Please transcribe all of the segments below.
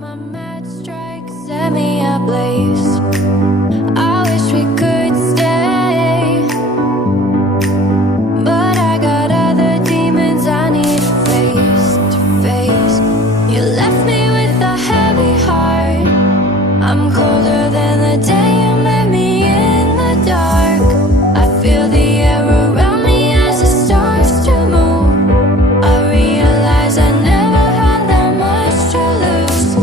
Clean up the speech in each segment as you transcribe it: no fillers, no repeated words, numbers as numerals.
my mad strike set me ablaze. I wish we could stay, but I got other demons I need face to face. You left me with a heavy heart. I'm colder than the day you met me in the dark. I feel the air around me as it starts to move. I realize I never had that much to lose,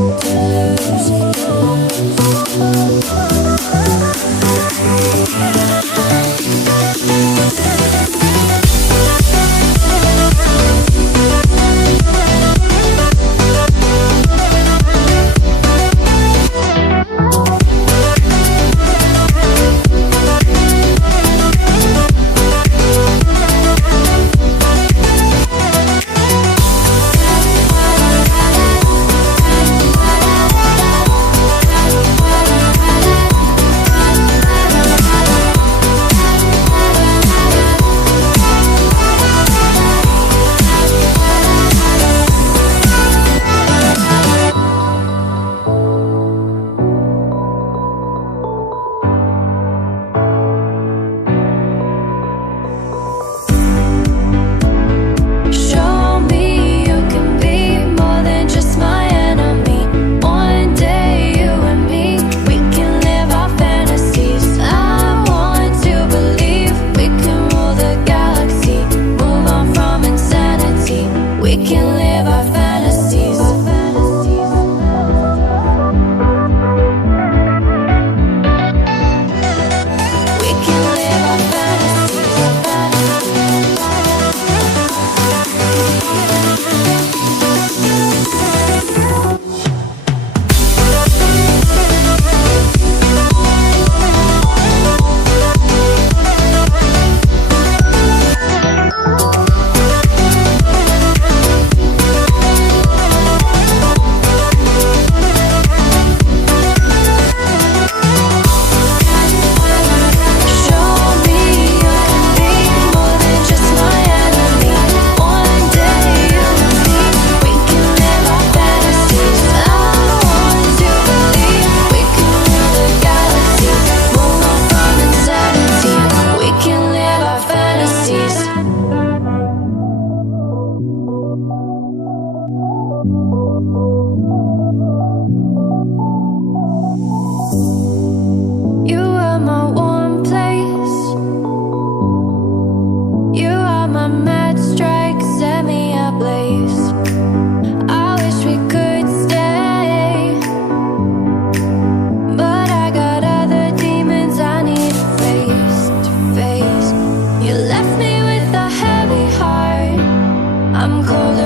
I'm colder